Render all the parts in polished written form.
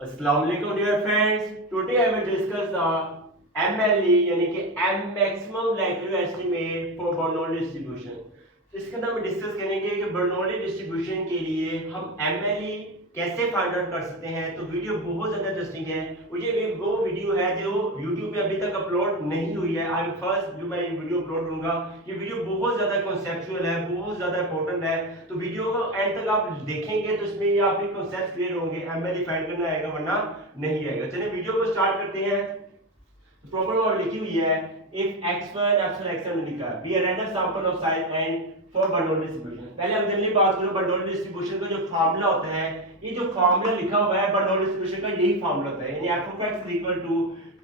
Assalamualaikum dear friends. Today I will discuss the MLE यानी कि M maximum likelihood estimate for Bernoulli distribution. तो इसके अंदर हम डिस्कस करेंगे कि बर्नौली डिस्ट्रीब्यूशन के लिए हम MLE कैसे फाइंड आउट कर सकते हैं। तो वीडियो बहुत ज़्यादा इंटरेस्टिंग है। मुझे ये वो वीडियो है जो YouTube पे अभी तक अपलोड नहीं हुई है। आई एम फर्स्ट जो मैं ये वीडियो अपलोड करूंगा। ये वीडियो बहुत ज़्यादा कॉन्सेप्चुअल है, बहुत ज़्यादा इंपॉर्टेंट है। तो वीडियो को एंड तक आप देखेंगे तो इसमें ये आपके कॉन्सेप्ट क्लियर होंगे। MLE फाइंड करना आएगा वरना नहीं आएगा। चलिए वीडियो को स्टार्ट करते हैं। प्रॉब्लम और लिखी हुई है इफ x1 epsilon xn लिखा है be a random sample of size n for Bernoulli distribution. पहले हम जनरली बात करें बर्नौली डिस्ट्रीब्यूशन का जो फार्मूला होता है, ये जो फार्मूला लिखा हुआ है बर्नौली डिस्ट्रीब्यूशन का यही फार्मूला होता है, यानी f of x is equal to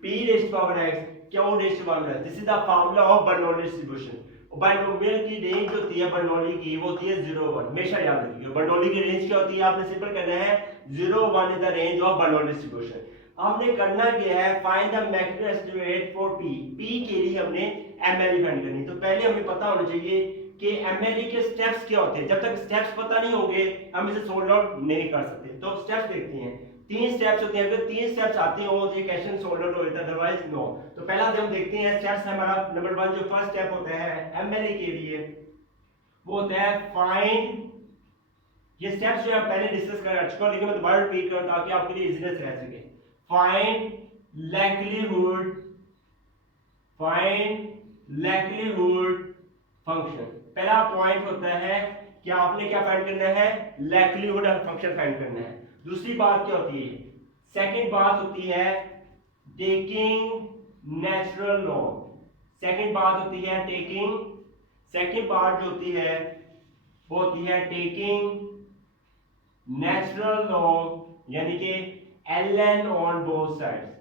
p raised to power x q raised to power x। This is the formula of Bernoulli distribution. Binomial की रेंज जो होती है बर्नौली की वो होती है 0 1। हमेशा याद रखिएगा बर्नौली की रेंज क्या होती है, आपने सिंपल करना है 0 1 is the range of Bernoulli distribution. हमने करना क्या है, find the maximum estimate for p। p के लिए हमने MLE फाइंड करनी। तो पहले हमें पता होना चाहिए कि MLE के स्टेप्स क्या होते हैं। जब तक स्टेप्स पता नहीं होंगे हम इसे सोल्व आउट नहीं कर सकते। तो स्टेप्स देखते हैं। तीन स्टेप्स होते हैं, अगर तीन स्टेप्स आते हो तो ये क्वेश्चन सोल्व आउट हो जाता है, अदरवाइज नो। तो पहला जो हम देखते हैं स्टेप्स है हमारा नंबर 1 जो फर्स्ट स्टेप होता है MLE के लिए वो होता है फाइंड। ये स्टेप्स जो हम पहले डिस्कस कर चुके हैं लेकिन मैं दोबारा रिपीट करूं ताकि आपके लिए इजीनेस रह सके। Find likelihood, find likelihood function. पहला पॉइंट होता है कि आपने क्या फाइंड करना है, likelihood फंक्शन फाइंड करना है। दूसरी बात क्या होती है, सेकंड बात होती है टेकिंग नेचुरल लॉग। सेकंड बात होती है टेकिंग, सेकंड पार्ट जो होती है वो होती है टेकिंग नेचुरल लॉग, यानी कि ln ऑन बोथ साइड्स।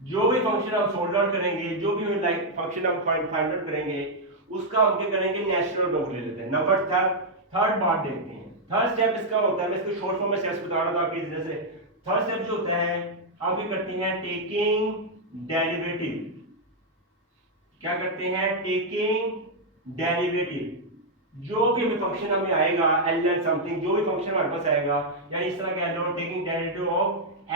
जो भी फंक्शन हम सोल्व आउट करेंगे, जो भी फंक्शन हम फाइंड आउट करेंगे उसका हम क्या करेंगे, नेचुरल लॉग ले लेते हैं। नंबर थर्ड पार्ट देखते हैं। थर्ड स्टेप इसका होता है, मैं इसको शॉर्ट फॉर्म में स्टेप्स बता रहा था आपकी वजह से। थर्ड स्टेप जो होता है हम क्या करते हैं, टेकिंग डेरिवेटिव। क्या करते हैं, टेकिंग डेरिवेटिव। जो भी हमें फंक्शन हमें आएगा ln समथिंग, जो भी फंक्शन हमारे पास आएगा, यानी इस तरह कह लो taking derivative of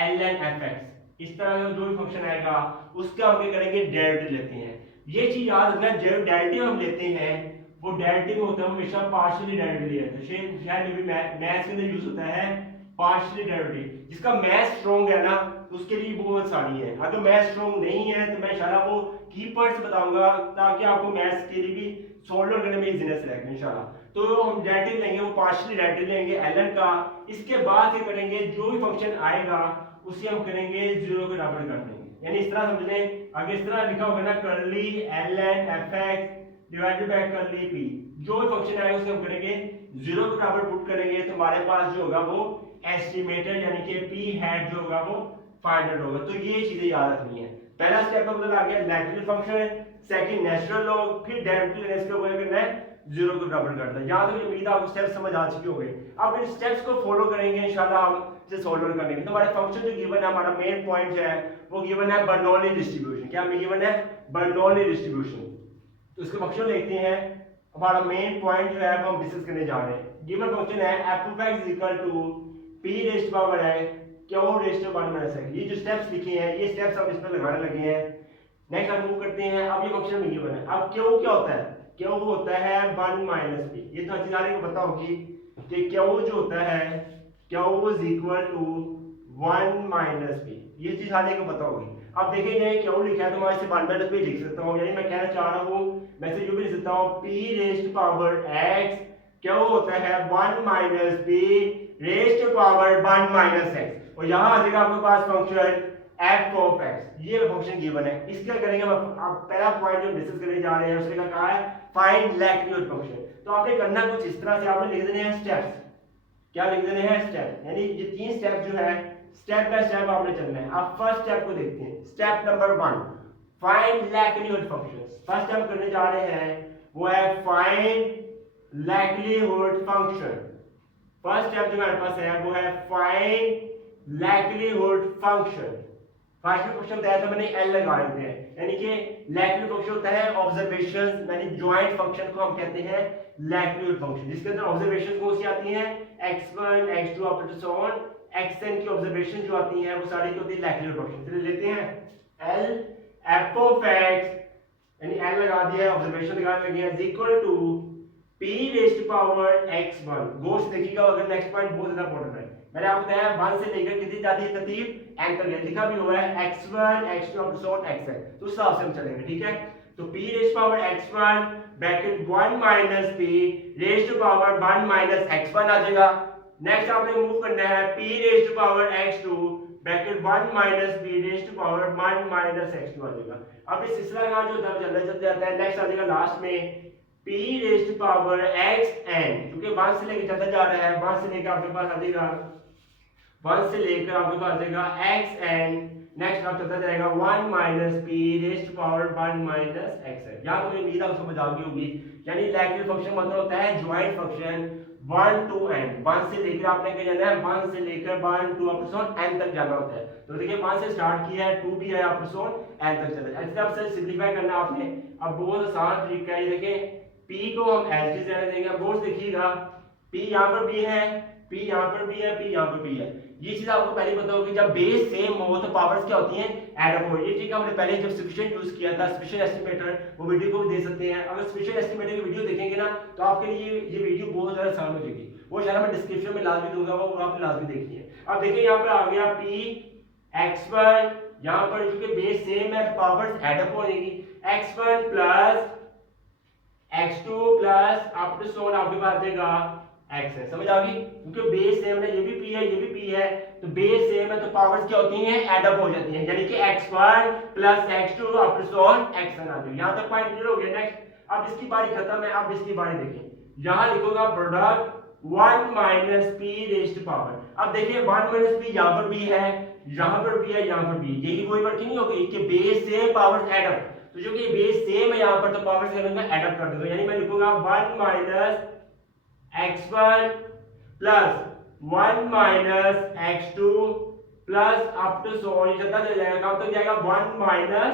ln fx, इस तरह का जो भी फंक्शन आएगा उसका हम क्या करेंगे, डेरिवेटिव लेते हैं। ये चीज याद रखना, जो डेरिवेटिव हम लेते हैं वो डेरिवेटिव होता है हमेशा पार्शियली डेरिवेटिव लिया है। शायद भी मैथ्स के अंदर यूज होता है पार्शियली डेरिवेटिव। जिसका मैथ स्ट्रॉन्ग है ना उसके लिए बहुत आसानी है। अगर मैथ स्ट्रॉन्ग नहीं है तो मैं इंशाल्लाह वो कीवर्ड्स बताऊंगा ताकि आपको मैथ्स के लिए भी सॉल्व करने में इजीनेस रहेगा इंशाल्लाह। तो हम डेरिवेटिव लेंगे, वो पार्शियली डेरिवेटिव लेंगे ln का। इसके बाद क्या करेंगे, जो भी फंक्शन आएगा उसे हम करेंगे 0 के बराबर कर देंगे। यानी इस तरह समझ लें, अगर इस तरह लिखा होगा ना करली ln fx डिवाइडेड बाय करली p, जो भी फंक्शन आएगा उसे हम करेंगे 0 के बराबर पुट करेंगे तो हमारे पास जो होगा वो एस्टिमेटेड यानी कि p हैट जो होगा वो फाइंड आउट होगा। तो ये चीजें याद रखनी है। पहला स्टेप का मतलब आ गया natural function, second natural log, फिर डेरिवेटिव लेने इसके ऊपर करना है 0 के बराबर करना है। याद रखिए, उम्मीद आपको स्टेप्स समझ आ चुके होंगे। अब इन स्टेप्स को फॉलो करेंगे इंशाल्लाह हम इसे सॉल्व करने के। तो हमारे फंक्शन जो गिवन है, हमारा मेन पॉइंट जो है वो गिवन है बर्नौली डिस्ट्रीब्यूशन। क्या हमें गिवन है, बर्नौली डिस्ट्रीब्यूशन। तो इसके फंक्शन देखते हैं। हमारा मेन पॉइंट जो है वो हम डिस्कस करने जा रहे हैं। गिवन फंक्शन है f of x equal to p raised to power x q raised to 1 minus x। ये जो स्टेप्स लिखे हैं ये स्टेप्स हम इस पर लगाने लगे हैं। नेक्स्ट हम मूव करते हैं। अब ये फंक्शन में गिवन है। अब q क्या होता है, q होता है 1 माइनस p। ये तो अच्छी सारे को पता होगी कि q जो होता है q is equal to 1 minus p। ये चीज सारे को पता होगी। अब देखेंगे q लिखा है तो मैं इसे 1 माइनस p लिख सकता हूं। यानी मैं कहना चाह रहा हूं, मैं इसे यूं भी लिख सकता हूं p raised to power x क्या होता है 1 minus p raised to power 1 minus x। और यहां आ जाएगा आपके पास फंक्शन f ऑफ x। ये फंक्शन गिवन है। इसका करेंगे अब पहला पॉइंट जो डिस्कस करने जा रहे हैं उसने कहा है फाइंड likelihood फंक्शन। तो आपने करना कुछ इस तरह से, आपने लिख देने हैं स्टेप्स। क्या लिख देने हैं, स्टेप। यानी ये तीन स्टेप जो है स्टेप बाय स्टेप आपने चलना है। अब फर्स्ट स्टेप को देखते हैं। Step number 1 find likelihood function. First हम करने जा रहे हैं वो है find likelihood function. First step जो हमारे पास है वो है फाइंड likelihood फंक्शन। फर्स्ट में क्वेश्चन बताया था मैंने एल लगा देते हैं, यानी कि likelihood फंक्शन होता है ऑब्जर्वेशन, यानी ज्वाइंट फंक्शन को हम कहते हैं likelihood फंक्शन, जिसके अंदर ऑब्जर्वेशन कौन सी आती हैं x1 x2 up to so on xn की ऑब्जर्वेशन जो आती है वो सारी की होती है लैक्यूलर फंक्शन। चलिए लेते हैं एल एफ ऑफ एक्स यानी एल लगा दिया, ऑब्जर्वेशन लगा लगे is equal to p raised to power x1। गौर से देखिएगा, अगर नेक्स्ट पॉइंट बहुत ज्यादा इंपॉर्टेंट है। मैंने आपको बताया 1 से लेकर कितनी जाती है तरतीब n तक है, लिखा भी हुआ है x1 x2 up to sort xn, तो उस हिसाब से हम चलेंगे, ठीक है। तो p raised to power x1 bracket 1 minus p raised to power 1 minus x1 आ जाएगा। नेक्स्ट आपने मूव करना है p raised to power x2 bracket 1 minus p raised to power 1 minus x2 आ जाएगा। अब इस सिलसिला का जो चलता जाता है, नेक्स्ट आ जाएगा लास्ट में p raised to power xn, क्योंकि 1 से लेकर चलता जा रहा है, 1 से लेकर आपके पास आ जाएगा 1 से लेकर आपके पास आ जाएगा xn, नेक्स्ट आप चलता जाएगा 1 minus p raised to power 1 minus xn। यहाँ तो उम्मीद है समझ आ गई होगी, यानी लैक्यूलर फंक्शन मतलब होता है ज्वाइंट फंक्शन 1 to n, 1 से लेकर आपने क्या जाना है 1 से लेकर 1 to up to n तक जाना होता है। तो देखिए 1 से स्टार्ट किया है 2 भी है up to n तक चला, ऐसे आप से सिंपलीफाई करना आपने। अब बहुत आसान तरीका है, ये देखें p को हम एज इट इज रहने देंगे। बहुत देखिएगा p यहाँ पर भी है, p यहाँ पर भी है, p यहाँ पर भी है। ये चीज आपको पहले पता होगी, जब बेस सेम हो तो पावर्स क्या होती हैं ऐड अप हो। ये चीज हमने पहले जब सफिशिएंट यूज किया था, सफिशिएंट एस्टिमेटर, वो वीडियो को भी दे सकते हैं। अगर सफिशिएंट एस्टिमेटर की वीडियो देखेंगे ना तो आपके लिए ये वीडियो बहुत ज्यादा आसान हो जाएगी, वो शायद मैं डिस्क्रिप्शन में लाजमी दूंगा, वो आपने लाजमी देखनी है। अब देखिए यहाँ पर आ गया p x1, यहाँ पर क्योंकि बेस सेम है पावर्स ऐड अप हो जाएगी, x1 plus x2 plus up to so आपके पास देगा x है, समझ आ गई। क्योंकि बेस सेम है, ये भी p है ये भी p है, तो बेस सेम है तो पावर्स क्या होती हैं ऐड अप हो जाती हैं, यानी कि x1 plus x2 up to so xn आ जाएगी। यहां तक पॉइंट क्लियर हो गया। नेक्स्ट अब इसकी बारी खत्म है, अब इसकी बारी देखें, यहां लिखोगा product 1 minus p raised to power. अब देखिए 1 माइनस p यहां पर भी है, यहां पर भी है, यहां पर भी, यही कोई वर्किंग नहीं होगी कि बेस से पावर्स ऐड अप, तो जो कि बेस सेम है यहां पर तो पावर्स क्या करूंगा ऐड अप कर दूंगा, यानी मैं लिखूंगा 1 minus x1 plus 1 minus x2 plus up to so ये चलता चला जाएगा, कब तक जाएगा 1 माइनस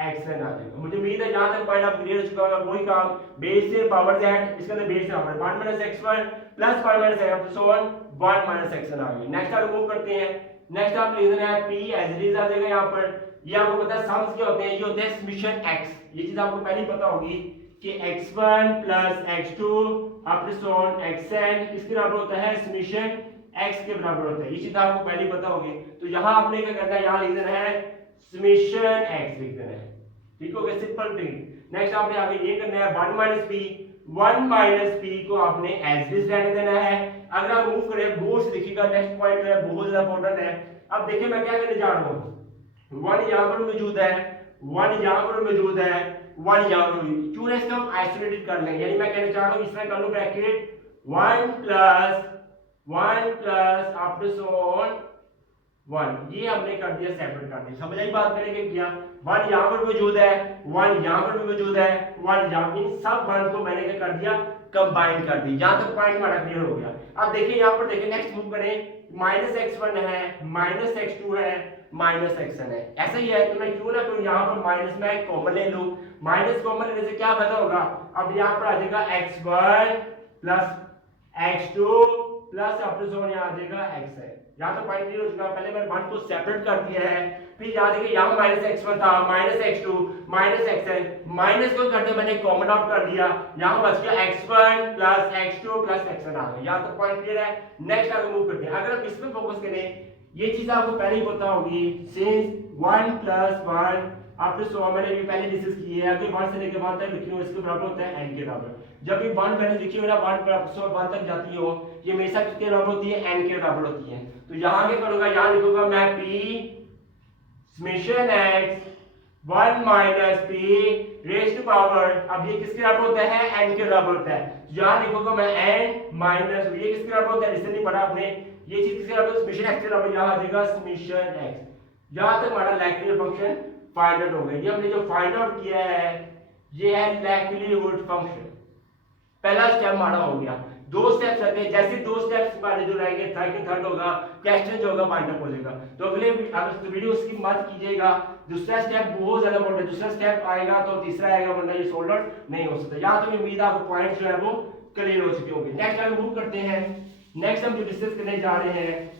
xn आ जाएगा। मुझे उम्मीद है जहां तक पॉइंट आप क्लियर हो चुका होगा। वही काम बेस से पावर ऐड, इसके अंदर बेस से power 1 minus x1 plus 1 minus up to so 1 minus xn आ गई। नेक्स्ट आप रिमूव करते हैं, नेक्स्ट आप ले लेना है p एज इट इज आ जाएगा। यहां पर ये आपको पता है सम्स क्या होते हैं, ये होते हैं समेशन x, ये चीज आपको पहले ही पता होगी कि x1 plus x2 up to so xn किसके बराबर होता है समेशन x के बराबर होता है, ये चीज आपको पहले ही पता होगी। तो यहां आपने क्या करना है, यहां लिख देना है समेशन x लिख देना है, ठीक हो गया, सिंपल थिंग। नेक्स्ट आपने आगे ये करना है 1 माइनस p, 1 माइनस p को आपने एज इट इज रहने देना है। अगर आप मूव करें बोर्ड से देखिएगा, नेक्स्ट पॉइंट जो है बहुत ज्यादा इंपॉर्टेंट है। अब देखिए मैं क्या करने जा रहा हूं, 1 यहां पर मौजूद है, 1 यहां पर मौजूद है, 1 यहां पर, क्यों ना इसको हम आइसोलेटेड कर लें, यानी मैं कहना चाह रहा हूं इस तरह कर लूं bracket 1 plus up to so 1, ये हमने कर दिया सेपरेट कर दिया, समझ आई बात मैंने क्या किया। 1 यहां पर मौजूद है, 1 यहां पर भी मौजूद है, 1 यहां, इन सब 1 को मैंने क्या कर दिया कंबाइन कर दी। यहां तक पॉइंट हमारा क्लियर हो गया। अब देखिए यहां पर देखिए नेक्स्ट मूव करें, माइनस x1 है, माइनस x2 है, माइनस xn है, ऐसा ही है। तो मैं क्यों ना करूं यहां पर माइनस में कॉमन ले लूं, माइनस कॉमन लेने से क्या फायदा होगा, अब यहां पर आ जाएगा x1 plus x2 plus up to so यहां आ जाएगा xn। यहां तो पॉइंट क्लियर हो चुका, पहले मैंने 1 को सेपरेट कर दिया है, फिर यहां देखिए यहां माइनस x1 था, minus x2 minus xn, minus को करते मैंने कॉमन आउट कर दिया, यहां बच गया x1 plus x2 plus xn आ गया। यहां तक पॉइंट क्लियर है। नेक्स्ट आगे मूव करते हैं, अगर हम इसमें फोकस करें, ये चीज आपको पहले ही पता होगी, सिंस 1 प्लस 1 अप टू सो मैंने भी पहले डिस्कस की है, अगर 1 से लेकर 1 तक लिखी हो इसके बराबर होता है n के बराबर। जब भी 1 वैल्यू लिखी हो ना 1 प्लस 1 तक जाती हो, ये हमेशा किसके बराबर होती है n के बराबर होती है। तो यहां क्या करूंगा, यहां लिखूंगा मैं p summation x 1 minus p raised to power, अब ये किसके बराबर होता है n के बराबर होता है, यहां लिखूंगा मैं n माइनस, ये किसके बराबर होता है इससे नहीं पढ़ा आपने, ये चीज किसके बराबर समेशन x के बराबर, यहां आ जाएगा समेशन x। यहां तक हमारा लैक्यूलर फंक्शन फाइंड आउट हो गया। ये हमने जो फाइंड आउट किया है ये है लैक्यूलर फंक्शन, पहला स्टेप हमारा हो गया। 2 स्टेप्स रहते हैं, जैसे 2 स्टेप्स हमारे जो रहेंगे थर्ड होगा क्वेश्चन जो होगा फाइंड आउट हो जाएगा। तो अगले वीडियो उसकी मत कीजिएगा, दूसरा स्टेप बहुत ज्यादा इंपॉर्टेंट है, दूसरा स्टेप आएगा तो तीसरा आएगा, वरना ये सोल्व आउट नहीं हो सकता। यहां तो उम्मीद है आपको पॉइंट्स जो है वो क्लियर हो चुके होंगे। नेक्स्ट आगे मूव करते हैं, नेक्स्ट हम जो डिस्कस करने जा रहे हैं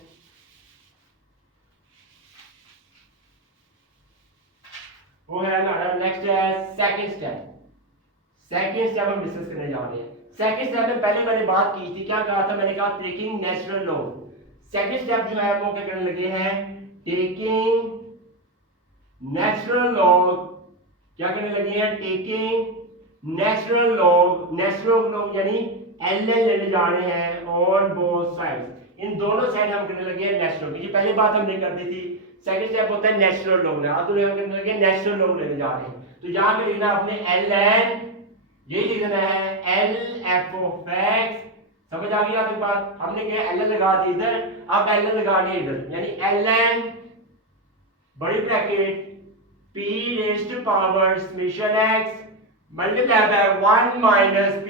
वो है हमारा नेक्स्ट है सेकंड स्टेप। सेकंड स्टेप हम डिस्कस करने जा रहे हैं। सेकंड स्टेप में पहले मैंने बात की थी, क्या कहा था मैंने, कहा taking natural log. Second step जो है वो क्या करने लगे हैं, टेकिंग नेचुरल लॉग। क्या करने लगे हैं, taking natural log. Natural log यानी ln लेने जा रहे हैं ऑन बोथ साइड्स। इन दोनों साइड हम करने लगे हैं नेचुरल। ये पहले बात हमने कर दी थी। सेकंड स्टेप होता है नेचुरल लॉग। अब तो हम करने लगे नेचुरल लॉग लेने जा रहे हैं। तो यहां पे लिखना आपने ln, ये लिखना है l(f(x). समझ आ गई आपकी बात। हमने क्या ln लगा दी इधर, अब ln लगानी है इधर, यानी ln बड़ी bracket p raised to power summation x multiply by 1 minus p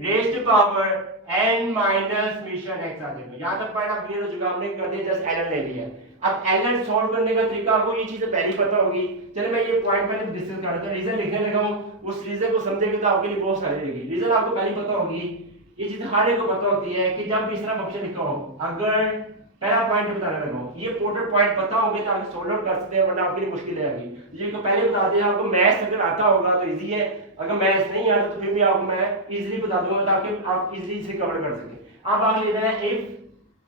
raised to power n minus summation x आ जाएगा। यहां तक पॉइंट आप क्लियर हो चुका। हमने कर दिया, जस्ट ln ले लिया। अब ln सॉल्व करने का तरीका आपको ये चीजें पहले ही पता होगी। चलो मैं ये पॉइंट पहले डिस्कस कर देता हूं। रीजन लिखने लगा हूं, उस रीजन को समझेंगे तो आपके लिए बहुत सारी रहेगी। रीजन आपको पहले ही पता होगी, ये चीज हर एक को पता होती है कि जब इस तरह फंक्शन लिखा हो, अगर पहला पॉइंट बताने लगा हूं, ये इंपॉर्टेंट पॉइंट पता होंगे तो आप सॉल्व आउट कर सकते हैं, वरना आपके लिए मुश्किल है। अभी ये को पहले बता दिया आपको। मैथ्स अगर आता होगा तो इजी है, अगर मैथ्स नहीं आता तो फिर भी आपको मैं इजीली बता दूंगा ताकि आप इजीली इसे कवर कर सकें। अब आगे लेना है if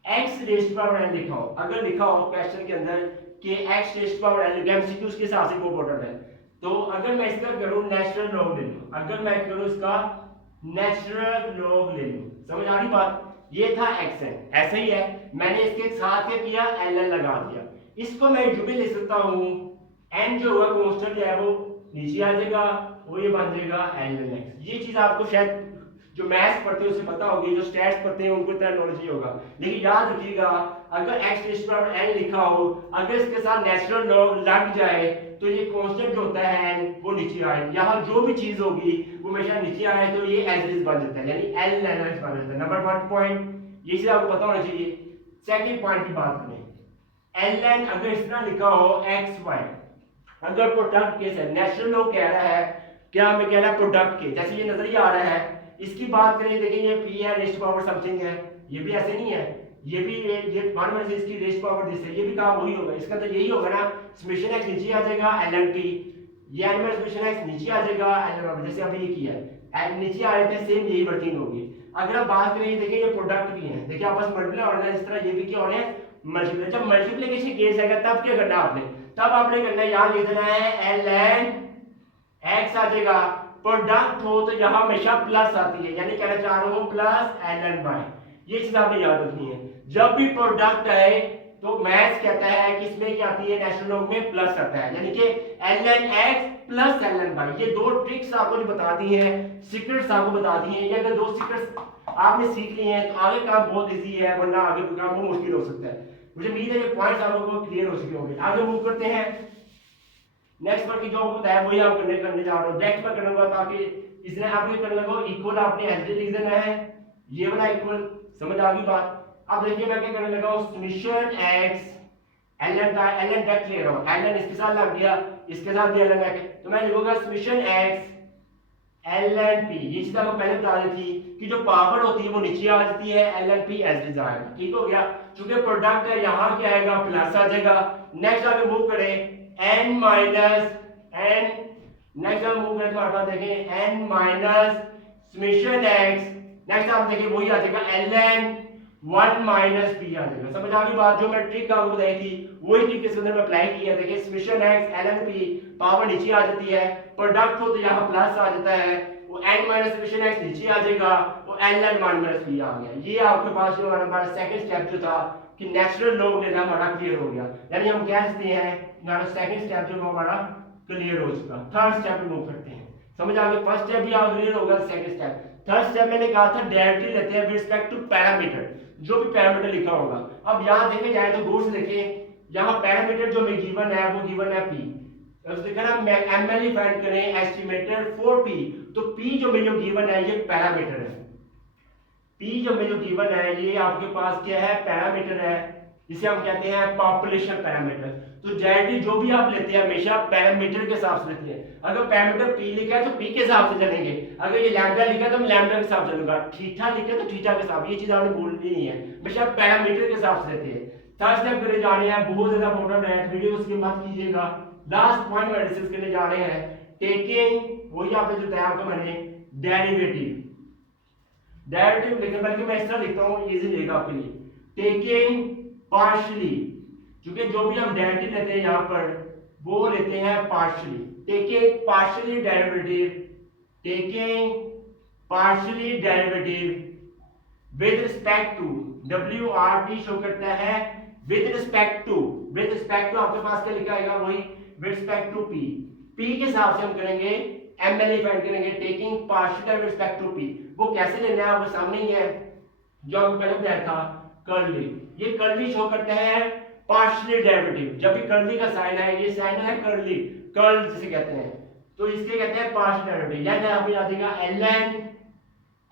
x raised to power n लिखा हो। अगर लिखा हो क्वेश्चन के अंदर कि x raised to power n, MCQs के हिसाब से वो इंपॉर्टेंट है। तो अगर मैं इसका करूं नेचुरल लॉग ले लूं, अगर मैं करूं इसका नेचुरल लॉग ले लूं, समझ आ रही बात। ये था xn, ऐसे ही है। मैंने इसके साथ क्या किया, ln लगा दिया। इसको मैं यूं भी लिख सकता हूं, n जो होगा कांस्टेंट है वो नीचे आ जाएगा, वो ये बन जाएगा ln x। ये चीज आपको शायद जो मैथ्स पढ़ते हैं उसे पता होगी, जो स्टैट्स पढ़ते हैं उनको इतना नॉलेज नहीं होगा। लेकिन याद रखिएगा, अगर x raised to power n लिखा हो, अगर इसके साथ नेचुरल लॉग लग जाए तो ये कांस्टेंट जो होता है n वो नीचे आए। यहाँ जो भी चीज होगी वो हमेशा नीचे आए, तो ये एज इट इज बन जाता है, यानी ln x बन जाता है। नंबर 1 पॉइंट ये चीज आपको पता होना चाहिए। सेकंड पॉइंट की बात करें, ln अगर इस तरह लिखा हो xy, अगर प्रोडक्ट केस है, नेचुरल लॉग कह रहा है, क्या हमें कह रहा है प्रोडक्ट के, जैसे ये नजर ही आ रहा है। इसकी बात करें, देखिए ये p है रेज़्ड टू पावर समथिंग है, ये भी ऐसे नहीं है, ये भी ये 1 में से इसकी रेज़्ड टू पावर दिस है, ये भी काम वही होगा। इसका तो यही होगा ना, समेशन x नीचे आ जाएगा ln p, ये n में समेशन x नीचे आ जाएगा ln, जैसे अभी ये किया है नीचे आ रहे थे, सेम यही वर्किंग होगी। अगर आप बात करें, देखिए ये प्रोडक्ट भी है, देखिए आपस मल्टीप्लाई हो रहा है, इस तरह ये भी क्या हो रहे हैं, मल्टीप्लाई। जब मल्टीप्लिकेशन केस आएगा तब क्या करना है आपने, तब आपने करना है यहां लिख देना है ln x आ जाएगा। प्रोडक्ट हो तो यहाँ हमेशा प्लस आती है, यानी कहना चाह रहा हूँ प्लस ln y। ये चीज आपने याद रखनी है। जब भी प्रोडक्ट आए तो मैथ्स कहता है कि इसमें क्या आती है, नेचुरल लॉग में प्लस आता है, यानी कि ln x plus ln y। ये दो ट्रिक्स आपको जो बता दी है, सीक्रेट्स आपको बता दी है। ये अगर दो सीक्रेट्स आपने सीख लिए हैं तो आगे काम बहुत इजी है, वरना आगे काम बहुत मुश्किल हो सकता है। मुझे उम्मीद है ये पॉइंट्स आप लोगों को क्लियर हो चुके होंगे। आगे मूव करते हैं। नेक्स्ट पर की जो होता है वही आप करने जा रहे हो। नेक्स्ट पर करने होगा ताकि इसने आप ये करने लगो, इक्वल आपने ऐसे लिख देना है, ये वाला इक्वल। समझ आ गई बात। अब देखिए मैं क्या करने लगा हूं, समेशन x ln का ln डायरेक्ट ले रहा हूं, ln इसके साथ लग गया, इसके साथ भी ln है, तो मैं लिखूंगा समेशन x ln p। ये चीज आपको पहले बता दी थी कि जो पावर होती है वो नीचे आ जाती है, ln p as it is आएगा। ठीक हो गया। चूंकि प्रोडक्ट है यहां क्या आएगा, प्लस आ जाएगा। नेक्स्ट आगे मूव करें, n माइनस n, नेक्स्ट हम मूव करें तो हमारे पास देखें n minus summation x, next आप देखिए वही आ जाएगा ln 1 माइनस p आ जाएगा। समझ आ गई बात। जो मैं ट्रिक आपको बताई थी वही ट्रिक इसके अंदर मैं अप्लाई किया। देखिए summation x ln p, power नीचे आ जाती है, प्रोडक्ट हो तो यहाँ प्लस आ जाता है, वो n माइनस समेशन x नीचे आ जाएगा, वो ln 1 माइनस p आ गया। ये आपके पास जो हमारा सेकंड स्टेप जो था कि नेचुरल लॉग लेना हमारा क्लियर हो गया, यानी हम कह सकते हैं हमारा सेकंड स्टेप जो हमारा क्लियर हो चुका। थर्ड स्टेप पे मूव करते हैं। समझ आ गया। फर्स्ट स्टेप भी आप क्लियर होगा, सेकंड स्टेप। थर्ड स्टेप मैंने कहा था डायरेक्टली लेते हैं विद रिस्पेक्ट टू पैरामीटर, जो भी पैरामीटर लिखा होगा। अब यहां देखे जाए तो गौर से देखें, यहां पैरामीटर जो हमें गिवन है वो गिवन है p। अब देखा ना, ml फाइंड करें एस्टिमेटेड फॉर p, तो p जो हमें गिवन है ये पैरामीटर है। p जो हमें गिवन है ये आपके पास क्या है, पैरामीटर है, जिसे हम कहते हैं पॉपुलेशन पैरामीटर। तो जनरली जो भी आप लेते हैं हमेशा पैरामीटर के हिसाब से लेते हैं। अगर पैरामीटर p लिखा है तो p के हिसाब से चलेंगे, अगर ये लैम्डा लिखा है तो हम लैम्डा के हिसाब से चलूंगा, थीटा लिखा है तो थीटा के हिसाब। ये चीज आपने भूलनी नहीं है, हमेशा पैरामीटर के हिसाब से लेते हैं। थर्ड स्टेप करे जा रहे हैं, बहुत ज्यादा इंपॉर्टेंट है, वीडियो को स्किप मत कीजिएगा, लास्ट पॉइंट में डिस्कस करने जा रहे हैं टेकिंग, वही आपने जो बताया आपको मैंने, डेरिवेटिव। डेरिवेटिव लिखने बल्कि मैं इस तरह लिखता हूँ, इजी रहेगा आपके लिए। टेकिंग पार्शियली, क्योंकि जो भी हम डेरिवेटिव लेते हैं यहाँ पर वो लेते हैं partially. Taking partially derivative, taking partially derivative with respect to, WRT show करता है with respect to. With respect to आपके पास क्या लिखा आएगा, वही with respect to P। P के हिसाब से हम करेंगे ML फाइंड करेंगे, taking partial with respect to P। वो कैसे लेना है आपके सामने ही है, जो आपको पहले बताया था, कर्ली। ये कर्ली शो करते हैं पार्शियल डेरिवेटिव। जब भी कर्ली का साइन है, ये साइन है कर्ली, कर्ल जिसे कहते हैं, तो इसके कहते हैं पार्शियल डेरिवेटिव। यानी आपको याद आएगा ln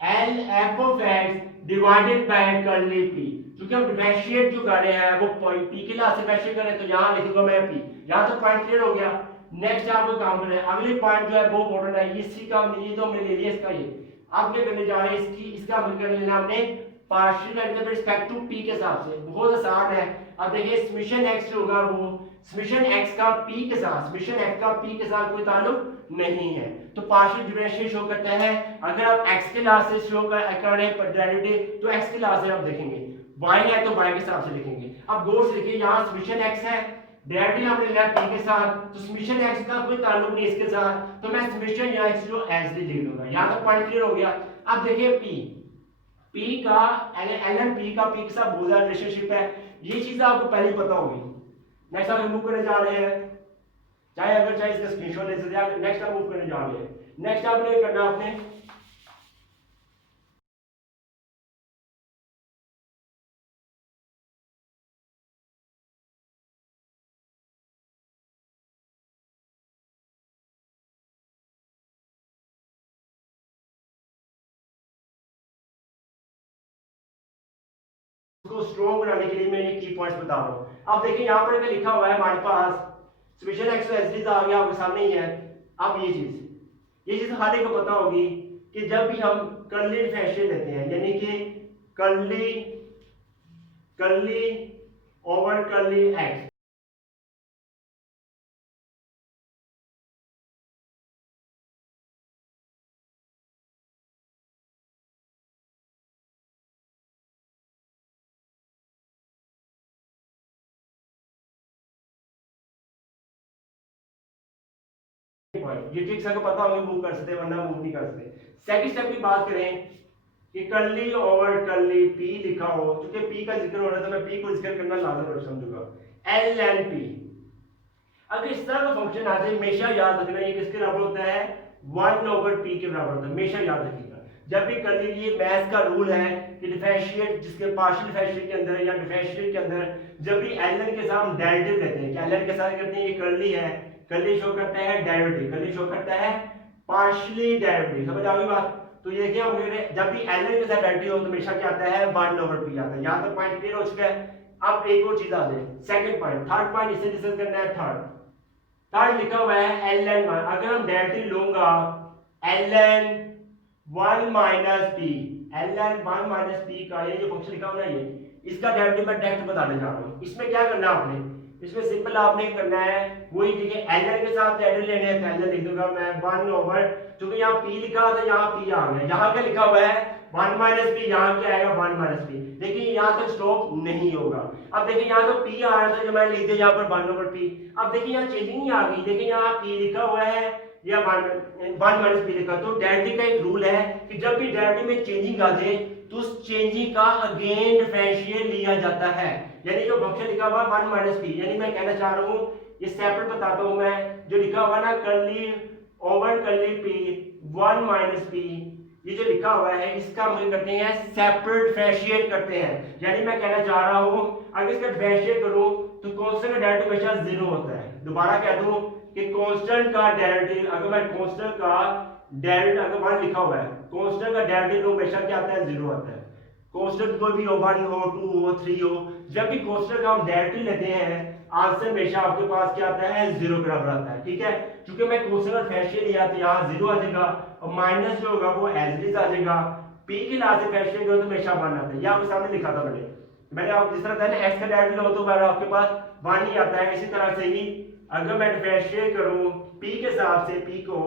L f of x divided bye curly P। क्योंकि हम डिफरेंशिएट जो कर रहे हैं वो P के लास्ट से डिफरेंशिएट कर रहे हैं, तो यहां लिखूंगा मैं P। यहां तो पॉइंट क्लियर हो गया। नेक्स्ट आपको काम करना है, अगले पॉइंट जो है वो इंपॉर्टेंट है, इसी का ये तो हमने ले लिया, इसका ये आप क्या करने जा रहे हैं, इसका हम कर लेना हमने partial with respect to P के हिसाब से। बहुत आसान है। अब देखिए समेशन x जो होगा वो समेशन x का P के साथ, समेशन x का P के साथ कोई ताल्लुक नहीं है, तो पार्शियल डिफरेंशिएट शो करता है। अगर आप x के लास्ट से शो कर रहे हैं डेरिवेटिव, तो x के लास्ट से आप देखेंगे, y है तो y के हिसाब से लिखेंगे। अब गौर से देखिए, यहाँ समेशन x है, डेरिवेटिव हमने लिया P के साथ, तो समेशन x का कोई ताल्लुक नहीं इसके साथ, तो मैं समेशन यहाँ x जो एज लिख दूंगा। यहाँ तक पॉइंट क्लियर हो गया। अब देखिए P का ln P का P के साथ बहुत ज्यादा रिलेशनशिप है, ये चीज आपको पहले ही पता होगी। नेक्स्ट हम मूव करने जा रहे हैं, चाहे इसका स्क्रीनशॉट ले सकते हैं। नेक्स्ट हम मूव करने जा रहे हैं। नेक्स्ट आपने करना, आपने उसको स्ट्रॉन्ग बनाने के लिए मैं ये की पॉइंट्स बता रहा हूँ। अब देखिए यहाँ पर लिखा हुआ है हमारे पास summation x as it is आ गया, आपके सामने ही है। अब ये चीज हर एक को पता होगी कि जब भी हम कर्ली डिफरेंशिएट लेते हैं, यानी कि कर्ली ओवर कर्ली x, ये ट्रिक्स अगर पता होंगे मूव कर सकते हैं, वरना मूव नहीं कर सकते। सेकंड स्टेप की बात करें कि कर्ली ओवर कर्ली P लिखा हो, क्योंकि P का जिक्र हो रहा है तो मैं P को जिक्र करना लाजम है, समझूंगा ln P। अगर इस तरह का फंक्शन आ जाए, हमेशा याद रखना ये किसके बराबर होता है, 1 ओवर P के बराबर होता है, हमेशा याद रखिएगा। जब भी कर्ली, ये मैथ्स का रूल है कि डिफरेंशिएट जिसके पार्शियल डिफरेंशिएट के अंदर या डिफरेंशिएट के अंदर जब भी ln के साथ हम डेरिवेटिव लेते हैं, कि ln के साथ करते हैं, ये कर्ली है, कर्ली शो करता है डेरिवेटिव, कर्ली शो करता है पार्शियली डेरिवेटिव, समझ आ गई बात। तो ये क्या होगा, जब भी ln के साथ डेरिवेटिव हो तो हमेशा क्या आता है, 1 ओवर P आता है। यहां तक पॉइंट क्लियर हो चुका है। अब एक और चीज आ जाए, सेकंड पॉइंट, थर्ड पॉइंट इसे डिस्कस करना है। थर्ड लिखा हुआ है ln 1, अगर हम डेरिवेटिव लूंगा ln 1 minus P, ln 1 minus P का ये जो फंक्शन लिखा हुआ है, ये इसका डेरिवेटिव मैं डायरेक्ट बताने जा रहा हूं। इसमें क्या करना है आपने, इसमें सिंपल आपने करना है वही, देखिए ln के साथ डेरिवेटिव लेने हैं, ln लिख दूंगा मैं 1 ओवर, क्योंकि यहाँ P लिखा था, यहाँ P आ गया, यहाँ क्या लिखा हुआ है 1 माइनस P, यहाँ क्या आएगा 1 माइनस P। देखिए यहाँ तक स्टॉप नहीं होगा। अब देखिए यहाँ तो P आ रहा था, जो मैंने लिख दिया यहाँ पर 1 ओवर P। अब देखिए यहाँ चेंजिंग नहीं आ गई, देखिए यहाँ P लिखा हुआ है या 1 माइनस P लिखा। तो डेरिवेटिव का एक रूल है कि जब भी डेरिवेटिव में चेंजिंग आ जाए तो उस चेंजिंग का अगेन डिफरेंशिएट लिया जाता है। यानी जो फंक्शन लिखा हुआ 1 माइनस P, यानी मैं कहना चाह रहा हूँ, ये सेपरेट बताता हूँ मैं, जो लिखा हुआ ना curly over curly P 1 minus P, ये जो लिखा हुआ है इसका हम करते हैं सेपरेट डिफरेंशिएट करते हैं। यानी मैं कहना चाह रहा हूं अगर इसका डिफरेंशिएट करूं तो कांस्टेंट का डेरिवेटिव हमेशा 0 होता है। दोबारा कह दूं कि कांस्टेंट का डेरिवेटिव, अगर मैं कांस्टेंट का डेरिवेटिव अगर 1 लिखा हुआ है, कांस्टेंट का डेरिवेटिव हमेशा क्या आता है, 0 आता है। कांस्टेंट कोई भी हो, 1 हो, 2 हो, 3 हो, जब भी कांस्टेंट का हम डेरिवेटिव लेते हैं आंसर हमेशा आपके पास क्या आता है, 0 के बराबर आता है। ठीक है, क्योंकि मैं कांस्टेंट का डिफरेंशिएट लिया तो यहाँ 0 आ जाएगा और माइनस जो होगा वो एज इट इज आ जाएगा। P की लास्ट से डिफरेंशिएट करो तो हमेशा 1 आता है। ये आपके सामने लिखा था मैंने आपको जिस तरह था ना, x का डेरिवेटिव लो तो आपके पास 1 ही आता है। इसी तरह से ही अगर मैं डिफरेंशिएट करूं p के हिसाब से p को,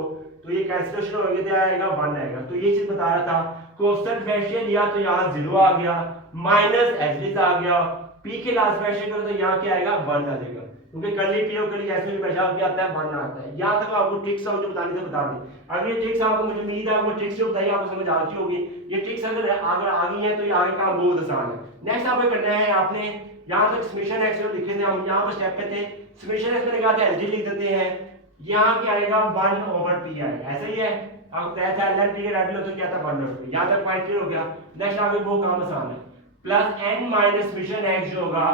तो ये कैंसिलेशन हो गया, क्या आएगा 1 आएगा। तो ये चीज बता रहा था, कांस्टेंट डिफरेंशियल लिया तो यहाँ 0 आ गया, माइनस एच आ गया, p के लास्ट डिफरेंशिएट करो तो यहाँ क्या आएगा 1 आ जाएगा, क्योंकि कर्ली पी और कर्ली ऐसे भी परेशान क्या आता है 1 आता है। यहाँ तक आपको ट्रिक्स जो बताने से बता दें, अगर ये ट्रिक्स आपको, मुझे उम्मीद है आपको ट्रिक्स जो बताइए आपको समझ आ चुकी होगी। ये ट्रिक्स अगर आ गई है तो ये आगे काम बहुत आसान है। नेक्स्ट आपको करना है, आपने यहाँ तक समेशन एक्स जो लिखे थे, हम यहाँ पर स्टेप पे थे, समेशन एक्स मैंने कहा था एलजी लिख देते हैं, यहाँ क्या आएगा 1/p आएगा, ऐसा ही है। आपको तय था ln t के रेडियल तो क्या था 1/p, यहाँ तक पॉइंट क्लियर हो गया। नेक्स्ट आगे वो काम आसान है, plus n minus summation x जो होगा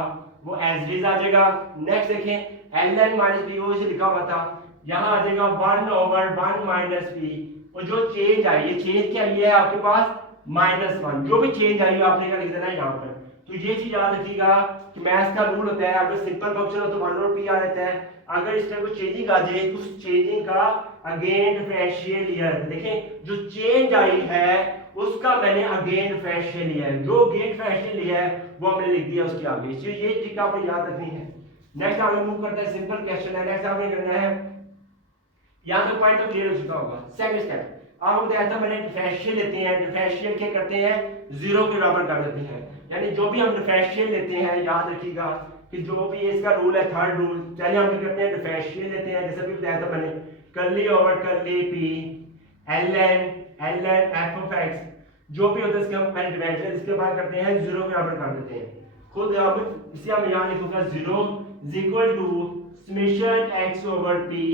वो एज इट इज आ जाएगा। नेक्स्ट देखें ln माइनस p वो इसे लिखा हुआ था, यहाँ आ जाएगा 1/1 - p, और जो चेंज आई, ये चेंज क्या आई है आपके पास -1, जो भी चेंज आई हो आपने क्या लिख देना है यहाँ पर। तो ये चीज याद रखिएगा कि मैथ्स का रूल होता है, अगर सिंपल फंक्शन हो तो 1/p आ जाता है, अगर इस तरह कोई चेंजिंग आ जाए तो उस चेंजिंग का अगेन डिफरेंशियल लिया है। देखें जो चेंज आई है उसका मैंने अगेन डिफरेंशियल लिया है, जो अगेन डिफरेंशियल लिया है वो हमने लिख दिया उसके आगे। ये ट्रिक आपको याद रखनी है। नेक्स्ट आगे मूव करते हैं, सिंपल क्वेश्चन है। नेक्स्ट आपने करना है, यहाँ पे पॉइंट तो क्लियर हो चुका होगा। सेकंड स्टेप आपको बताया था मैंने, डिफरेंशियल लेते हैं, डिफरेंशियल क्या करते हैं 0 के बराबर कर देते हैं, यानी जो भी हम डिफरेंशियल लेते हैं याद रखिएगा कि जो भी इसका रूल है, थर्ड रूल, चलिए हम क्या करते हैं डिफरेंशियल लेते हैं, जैसे भी बताया था मैंने, curly over curly p ln f of x, जो भी होता है इसके हम पहले डिफरेंशियल इसके बाद करते हैं 0 के बराबर कर देते हैं। खुद अब इसे हम यहाँ लिखूंगा 0 is equal to summation x over p,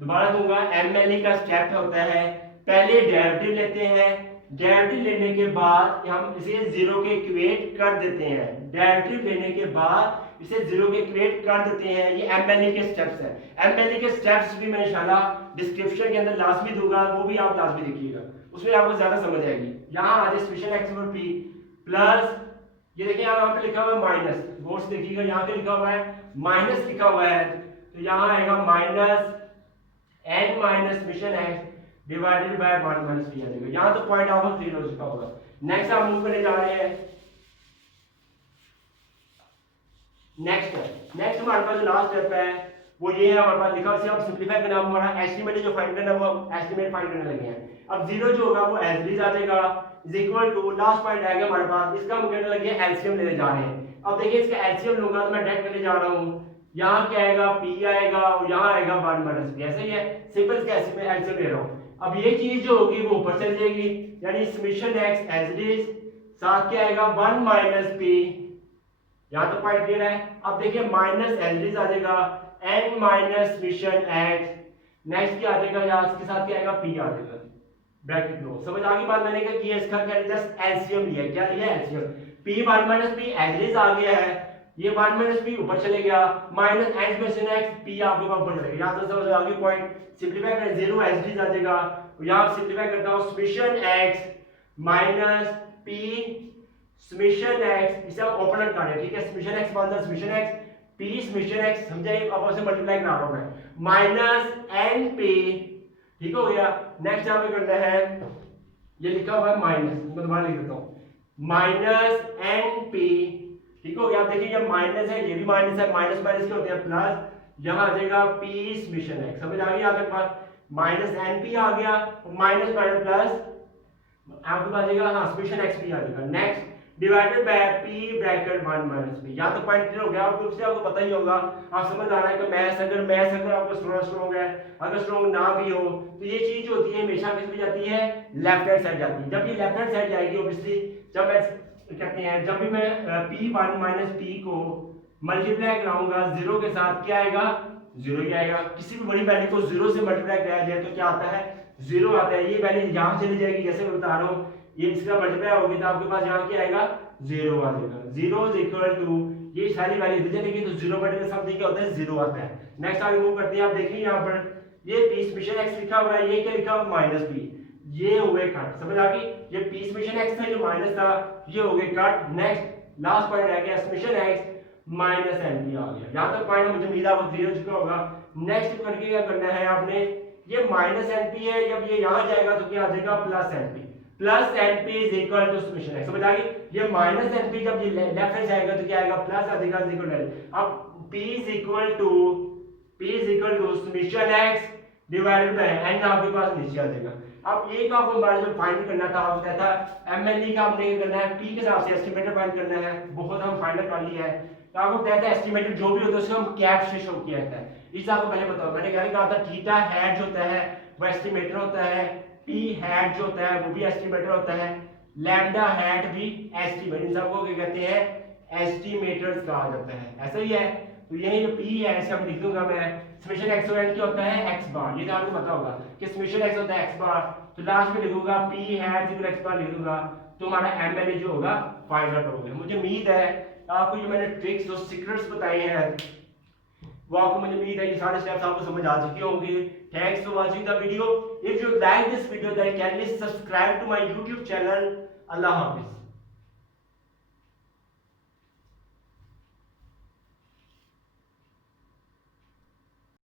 दोबारा दूंगा mle का स्टेप होता है, पहले डेरिवेटिव लेते हैं, डेरिवेटिव लेने के बाद हम इसे 0 के इक्वेट कर देते हैं, डेरिवेटिव लेने के बाद इसे 0 के इक्वेट कर देते हैं। ये एमएलए के स्टेप्स हैं, एमएलए के स्टेप्स भी मैं इंशाल्लाह डिस्क्रिप्शन के अंदर लाजमी दूंगा, वो भी आप लाजमी देखिएगा, उसमें आपको ज्यादा समझ आएगी। यहाँ आ जाए summation x over p plus, ये देखिए यहाँ पे लिखा हुआ है माइनस, गौर से देखिएगा यहाँ पे लिखा हुआ है माइनस लिखा हुआ है, तो यहाँ आएगा minus n minus summation x divided bye 1 minus p आ जाएगा। यहाँ तो पॉइंट आपको क्लियर हो चुका होगा। नेक्स्ट हम मूव करने जा रहे हैं, नेक्स्ट हमारे पास जो लास्ट स्टेप है वो ये है, हमारे पास लिखा, इसे आप सिंपलीफाई करना, हमारा एस्टीमेट जो फाइंड करना है वो हम एस्टीमेट फाइंड करने लगे हैं। अब 0 जो होगा वो एज इट इज आ जाएगा, is equal to last point आएगा हमारे पास, इसका हम करने लगे एलसीएम लेने जा रहे हैं। अब देखिए इसका एलसीएम लूंगा तो मैं डायरेक्ट करने जा रहा हूँ, यहाँ क्या आएगा p आएगा और यहाँ आएगा 1 माइनस p, ऐसा ही है, सिंपल इसका एलसीएम ले रहा हूँ। अब ये चीज जो होगी वो ऊपर चली जाएगी, यानी summation x as it is, साथ क्या आएगा 1 माइनस p, यहाँ तो पॉइंट क्लियर है। अब देखिए माइनस एज इट इज आ जाएगा n minus summation x, next क्या आ जाएगा, यहाँ इसके साथ क्या आएगा p आ जाएगा, ब्रैकेट क्लोज। समझ आ गई बात, मैंने क्या किया, इसका क्या जस्ट एलसीएम लिया, क्या लिया LCM, p 1 minus p as it is आ गया है, ये 1 माइनस p ऊपर चले गया, minus n summation x p आपके पास ऊपर चलेगा। यहाँ से समझ आ गई पॉइंट, सिंपलीफाई करें 0 एज इट इज आ जाएगा, यहाँ सिंपलीफाई करता हूँ summation x minus p summation x, इसे हम ओपन कर रहे हैं, ठीक है, summation x minus summation x p summation x, समझाइए अब आपसे मल्टीप्लाई करा रहा हूं मैं, माइनस np, ठीक हो गया। नेक्स्ट यहाँ पे करना है, ये लिखा हुआ है माइनस, मैं दोबारा लिख देता हूं माइनस np, ठीक हो गया। आप देखिए ये माइनस है, ये भी माइनस है, माइनस माइनस क्या होते हैं प्लस, यहाँ आ जाएगा p समेशन x, समझ आ गई आपके पास, माइनस np आ गया, माइनस माइनस प्लस आपके पास आ जाएगा, हाँ समेशन x p आ जाएगा। Next divided by p bracket 1 minus p, यहाँ तो पॉइंट क्लियर हो गया आपको, उससे आपको पता ही होगा, आप समझ आ रहा है कि मैथ्स अगर आपका स्ट्रॉन्ग है, अगर स्ट्रॉन्ग ना भी हो तो ये चीज होती है हमेशा किस पे जाती है, लेफ्ट हैंड साइड जाती है। जब ये लेफ्ट हैंड साइड जाएगी ऑब्वियसली, जब मैं कहते हैं जब भी मैं p1 माइनस p को मल्टीप्लाई कराऊंगा 0 के साथ, क्या आएगा 0 ही आएगा। किसी भी बड़ी वैल्यू को 0 से मल्टीप्लाई कराया जाए तो क्या आता है 0 आता है, ये वैल्यू यहाँ चली जाएगी, जैसे मैं बता रहा हूँ ये इसका मल्टीप्लाई होगी तो आपके पास यहाँ क्या आएगा 0 आ जाएगा, 0 इज इक्वल टू, ये सारी वैल्यू इधर चलेगी तो 0 मल्टीप्लाई समथिंग क्या होता है 0 आता है। नेक्स्ट आगे मूव करते हैं, आप देखिए यहाँ पर ये p समेशन x लिखा हुआ है, ये क्या लिखा हुआ माइनस p, ये हो गए कट, समझ आ गई, ये p समेशन x था जो माइनस था, ये हो गए कट। नेक्स्ट लास्ट पॉइंट रह गया समेशन x माइनस np आ गया, यहाँ तक पॉइंट मुझे उम्मीद है आपको क्लियर हो चुका होगा। नेक्स्ट करके क्या करना है आपने, ये माइनस np है, जब ये यहाँ जाएगा तो क्या आ जाएगा plus np, plus np is equal to summation x, समझ आ गई, ये माइनस np जब ये लेफ्ट हैंड जाएगा तो क्या आएगा प्लस आ जाएगा इज इक्वल टू, अब p is equal to P is equal to summation x divided by n आपके पास नीचे आ जाएगा। अब एक आपको हमारे जो फाइंड करना था आपको कहता है MLE का हमने करना है P के हिसाब से एस्टिमेटेड फाइंड करना है, बहुत हम फाइंड कर लिया है। तो आपको कहता है एस्टिमेटेड जो भी होता है उसको हम कैप से शो किया जाता है। इस आपको पहले बताओ, मैंने क्या कहा था थीटा हैट जो होता है वो एस्टिमेटेड होता है, P हैट जो होता है वो भी एस्टिमेटेड होता है, लैम्डा हैट भी एस्टिमेटेड, इन सबको क्या कहते हैं एस्टिमेटर्स कहा जाता है। ऐसा ही है। तो यही जो P है इसे हम लिख दूंगा मैं, समेशन x और n क्या होता है x बार, ये तो आपको पता होगा कि समेशन x होता है x बार, तो लास्ट में लिखूंगा P हैट इक्वल x बार लिख दूंगा, तो हमारा MLE जो होगा फाइंड आउट होगा। मुझे उम्मीद है आपको जो मैंने ट्रिक्स और सीक्रेट्स बताए हैं वो आपको, मुझे उम्मीद है ये सारे स्टेप्स आपको समझ आ चुके होंगे। Thanks for watching the video. If you like this video then kindly subscribe to my YouTube channel। अल्लाह हाफिज।